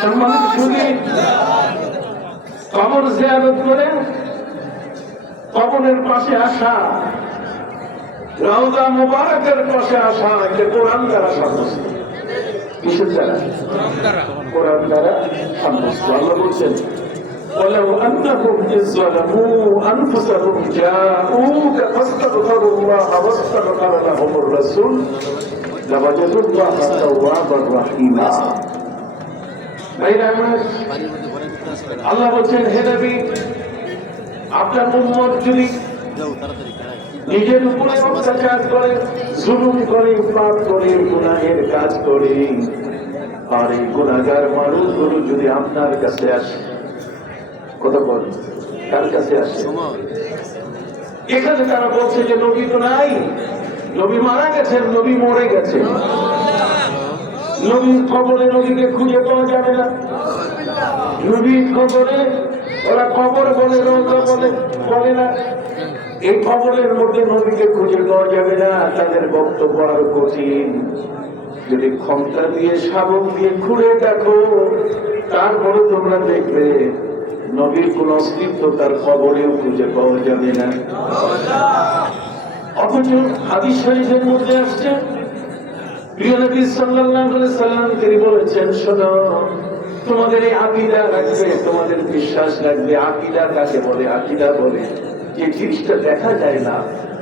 সম্মানিত শুনি কবর জিয়ারত করে কবরের পাশে আসা রওজা মুবারকের পাশে আসা একটা কোরআন দ্বারা সাব্যস্ত কিসের দ্বারা কোরআন দ্বারা সাব্যস্ত আল্লাহ বলছেন ولو أنهم إذ ظلموا أنفسهم جاءوك فاستغفروا الله واستغفر لهم الرسول لوجدوا الله توابا رحيما ভাইরা আমার, আল্লাহ বলছেন, হে নবী, আপনার উম্মত যদি নিজের উপরে অত্যাচার করে, জুলুম করে, পাপ করে, গুনাহের কাজ করে, আর এই গুণাগার মানুষগুলো যদি আপনার কাছে আসে, কথা বল, কার কাছে আসে? এখানে তারা বলছে যে, নবী তো নাই, নবী মারা গেছেন, নবী মরে গেছেন। নবীর খবরে নবীকে খুঁজে পাওয়া যাবে না। নবীর খবরে ওরা খবর বলে রোজা বলে বলে না। এই খবরের মধ্যে নবীকে খুঁজে পাওয়া যাবে না, তাদের বক্তব্য আরও কঠিন। যদি ক্ষমতা দিয়ে, শাবক দিয়ে খুঁড়ে দেখো, তারপরে তোমরা দেখবে নবীর কোন অস্তিত্ব তার খবরেও খুঁজে পাওয়া যাবে না। অথচ হাদিস শরীফের মধ্যে আসছে প্রিয় নবী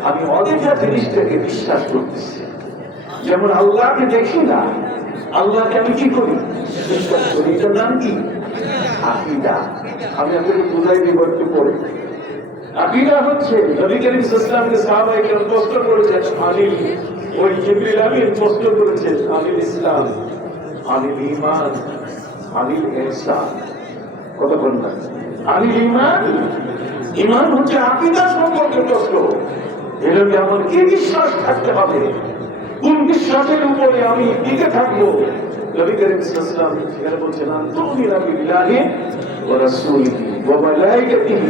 আমি অদেখা জিনিসটাকে বিশ্বাস করতেছি। যেমন আল্লাহকে দেখি না, আল্লাহকে আমি কি করি? বিশ্বাস করি। এটার নাম কি? আকীদা। আমি আপনাকে বুঝাই দিব একটু পরে। আকিদা হচ্ছে নবী করিম ইসলামকে কেরাম প্রশ্ন করেছেন ওই জিবরিল আমিন প্রশ্ন করেছেন আনিল ইসলাম ঈমান আনিল ইহসান কথা বলেন না আনিল ঈমান? ঈমান হচ্ছে আকিদা সম্পর্কে প্রশ্ন। এজন্য আমার কি বিশ্বাস থাকতে হবে? কোন বিশ্বাসের উপরে আমি টিকে থাকব? নবী করিম ইসলাম সেখানে বলছেন, আন্তমিনা বিল্লাহি ওয়া রাসূলিহি ওয়া মালাইকাতিহি।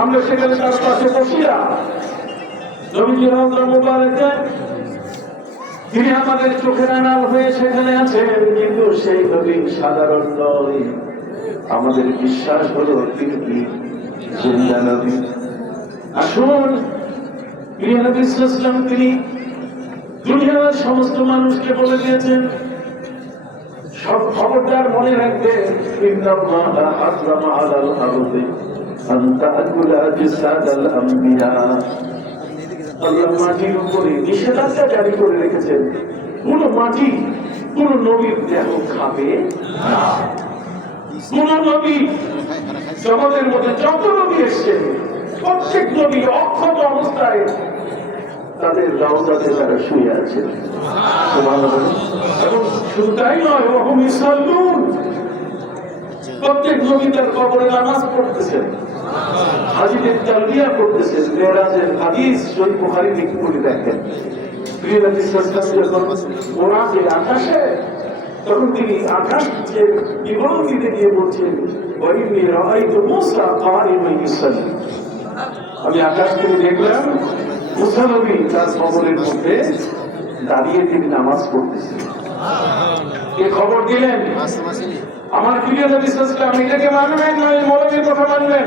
আমরা সেখানে তার পাশে বসিয়া নবীজি মুবারকে তিনি আমাদের চোখের আনাল হয়ে সেখানে আছেন, কিন্তু সেই নবী সাধারণ নয়। আমাদের বিশ্বাস হলো তিনি জিন্দা নবী। আসুন, প্রিয় ইসলাম তিনি দুনিয়ার সমস্ত মানুষকে বলে দিয়েছেন, সব খবরদার মনে রাখবে হারামা আলাল আরদি। জগতের মধ্যে যত নবী এসছেন প্রত্যেক নবী অক্ষত অবস্থায় তাদের রাউজাতে তারা শুয়ে সুবহানাল্লাহ। এবং শুধু তাই নয় ওহম ইসাল্লুন প্রত্যেক নবী তার কবরে নামাজ পড়তেছেন হাজিদের তালবিয়া হাদিস বুখারি লিখে করে দেখেন। আকাশে, তখন তিনি গিয়ে বলছেন আমি তার মধ্যে দাঁড়িয়ে তিনি নামাজ পড়তেছেন। কে খবর দিলেন? আমার প্রিয় নবী সাল্লাল্লাহু আলাইহি এটাকে মানবেন না, এই মৌলবীর কথা মানবেন।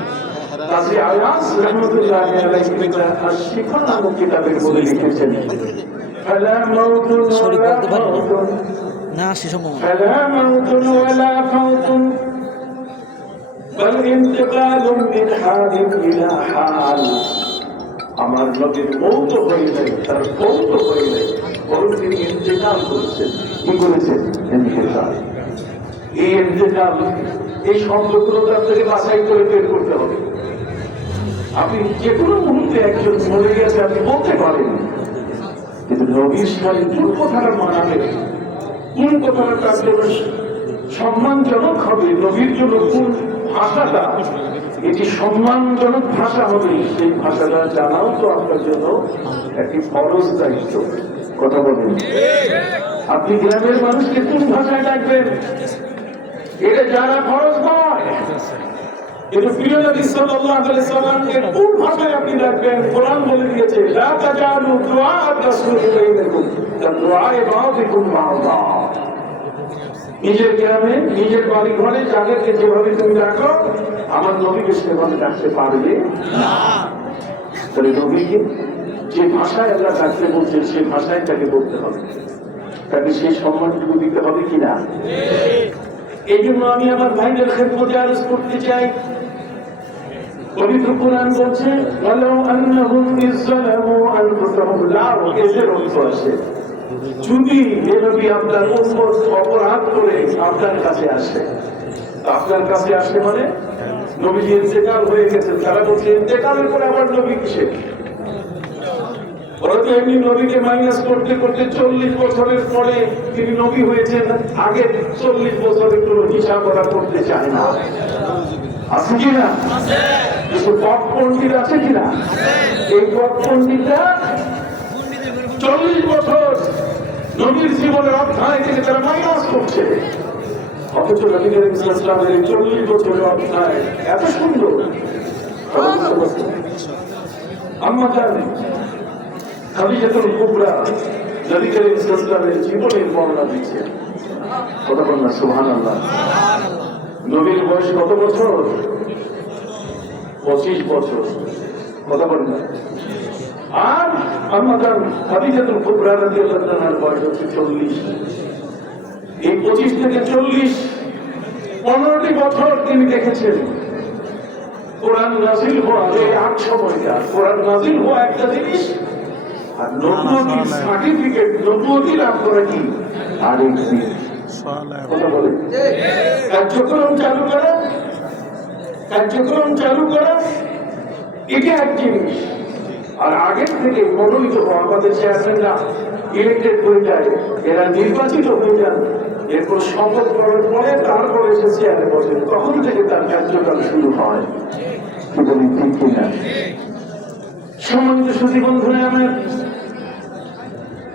কাজী আয়াস রহমতুল্লাহ আলাইহি আশ-শিফা নামক কিতাবের মধ্যে লিখেছেন فلا موت শরীফ ولا বলতে পারবো خوف না সে সম্ভব না। فلا موت ولا خوف بل انتقال من حال إلى حال আমার নবীর মৌত হয়ে নাই তার মৌত হয়ে নাই বরং তিনি ইন্তেকাল করেছেন কি করেছেন ইন্তেকাল এই ইন্তেকাল এই শব্দগুলো তার থেকে বাছাই করে বের করতে হবে আপনি যে কোনো মুহূর্তে একজন মরে গেছে, আপনি বলতে পারেন। কিন্তু নবীর সাথে কোন কথাটা মানাবে কোন কথাটা তার জন্য সম্মানজনক হবে, নবীর জন্য কোন ভাষাটা। এটি সম্মানজনক ভাষা হবে, সেই ভাষাটা জানাও তো আপনার জন্য একটি ফরজ দায়িত্ব। কথা বলেন। আপনি গ্রামের মানুষকে কোন ভাষায় ডাকবেন? এটা জানা ফরজ নয়। কিন্তু প্রিয় নবী সাল্লাল্লাহু আলাইহি সাল্লামকে কোন ভাষায় আপনি ডাকবেন? কোরআন বলে দিয়েছে লা তাজালু দুআ রাসূলি বাইনাকুম কাদুআ বাযিকুম বাযা নিজের গ্রামে নিজের বাড়ি ঘরে যাদেরকে যেভাবে তুমি ডাকো আমার নবীকে সেভাবে ডাকতে পারবে না। তাহলে নবীকে যে ভাষায় আল্লাহ ডাকতে বলছেন সেই ভাষায় তাকে বলতে হবে। তাকে সেই সম্মানটুকু দিতে হবে কিনা? এই জন্য আমি আমার ভাইদের খেদমতে আরজ করতে চাই। পবিত্র কোরআন বলছে এদের অর্থ যদি এ নবী আপনার উম্মত অপরাধ করে আপনার কাছে আসে আপনার কাছে আসে মানে নবীজি ইন্তেকাল হয়ে গেছেন তারা বলছে, ইন্তেকালের পরে নবী কিসের? ওরা তো এমনি নবীকে মাইনাস করতে করতে চল্লিশ বছরের পরে তিনি নবী হয়েছেন, আগে চল্লিশ বছরের কোনো হিসাব ওরা করতে চায় না। আছে কি না কিছু পথ পণ্ডিত আছে কিনা? এই পথ পণ্ডিতরা চল্লিশ বছর নবীর জীবনের অধ্যায় থেকে তারা মাইনাস করছে এত সুন্দর। জীবনের বর্ণনা কথা বল না, সুবহানাল্লাহ। নবীর বয়স কত বছর? পঁচিশ বছর। কথা বল না। আর আমাদের খাদিজাতুল কুবরা রাদিয়াল্লাহু তাআলার বয়স হচ্ছে চল্লিশ। এই পঁচিশ থেকে চল্লিশ পনেরোটি বছর তিনি দেখেছেন। কোরআন নাজিল হওয়া এই আট সময়টা কোরআন নাজিল হওয়া একটা জিনিস আর নবুয়তির সার্টিফিকেট নবুয়তি লাভ করা কি? আরেক জিনিস কথা বলে কার্যক্রম চালু করা। কার্যক্রম চালু করা। এটা এক জিনিস। আর আগের থেকে মনোনীত আমাদের চেয়ারম্যানরা ইলেক্টেড হয়ে যায় এরা নির্বাচিত হয়ে যান এরপর শপথ করার পরে তারপরে এসে চেয়ারে বসেন, তখন থেকে তার কার্যকাল শুরু হয়। ঠিক কিনা? সম্মানিত সুধী আমার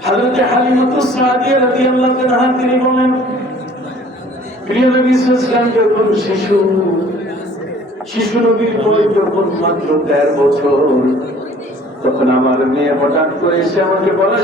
হাজরতে হালিমাতু সাদিয়া রাদিয়াল্লাহু তাআলা তিনি বলেন, প্রিয় নবী সাল্লাল্লাহু শিশু শিশু নবীর বয়স যখন মাত্র 13 বছর, তখন আমার মেয়ে হঠাৎ করে এসে আমাকে বলা